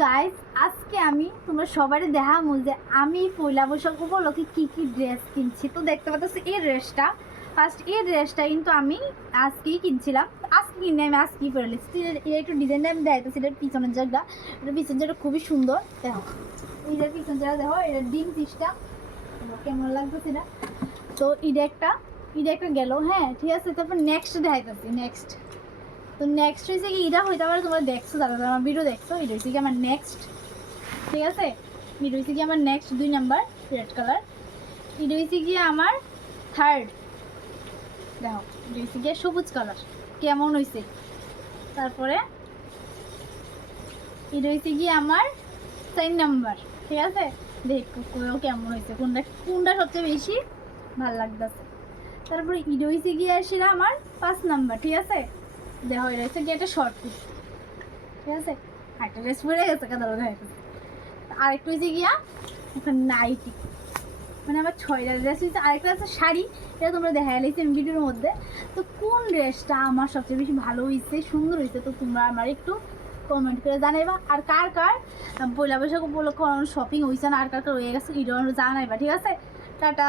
Guys, আজকে আমি তোমরা সবারই দেখাবো যে আমি পয়লা বৈশাখ উপলক্ষে কী কী ড্রেস কিনছি। তো দেখতে পাচ্ছ এই ড্রেসটা, এই ড্রেসটা কিন্তু আমি আজকেই কিনছিলাম। আজকে কিনে আমি আজকেই পরে নিচ্ছি। এটা একটু ডিজাইনটা আমি দেখাইতেছি। এটার পিছনের জায়গা, এটা পিছনের জায়গা খুবই সুন্দর। দেখো এটার পিছনের জায়গা, দেখো এটা ডিম সিস্টেম, কেমন লাগতেছে না। তো এটা একটা গেল, হ্যাঁ ঠিক আছে। তারপর নেক্সট দেখাইতেছি। তো নেক্সট হয়েছে কি, এটা হইতে পারে তোমরা দেখছো, যারা আমার ভিডিও দেখছো। এটা হয়েছে কি আমার নেক্সট, ঠিক আছে। এটা হয়েছে কি আমার নেক্সট 2 নাম্বার রেড কালার। এটা হয়েছে কি আমার থার্ড, দেখো এটা হয়েছে গিয়ে সবুজ কালার, কেমন হয়েছে। তারপরে এটা হয়েছে কি আমার 4 নাম্বার, ঠিক আছে। দেখো কেমন হয়েছে, কোনটা সবচেয়ে বেশি ভালো লাগতেছে। তারপরে এটা হয়েছে গিয়ে আসলে আমার 5 নাম্বার, ঠিক আছে। দেখো এটা হচ্ছে গিয়ে একটা শর্ট পিস, ঠিক আছে। একটা ড্রেস পরে গেছে কাদার হয়ে গেছে। আরেকটু হয়েছে গিয়া ওখানে নাইটি, মানে আমার 6টা ড্রেস হয়েছে। আরেকটা আছে শাড়ি, এটা তোমরা দেখা গেলেছি আমি ভিডিওর মধ্যে। তো কোন ড্রেসটা আমার সবচেয়ে বেশি ভালো হয়েছে, সুন্দর হয়েছে, তো তোমরা আমার একটু কমেন্ট করে জানাইবা। আর কার পয়লা বৈশাখ উপলক্ষে শপিং হয়েছে না, আর কার রয়ে গেছে এটাও জানাইবা, ঠিক আছে। টাটা।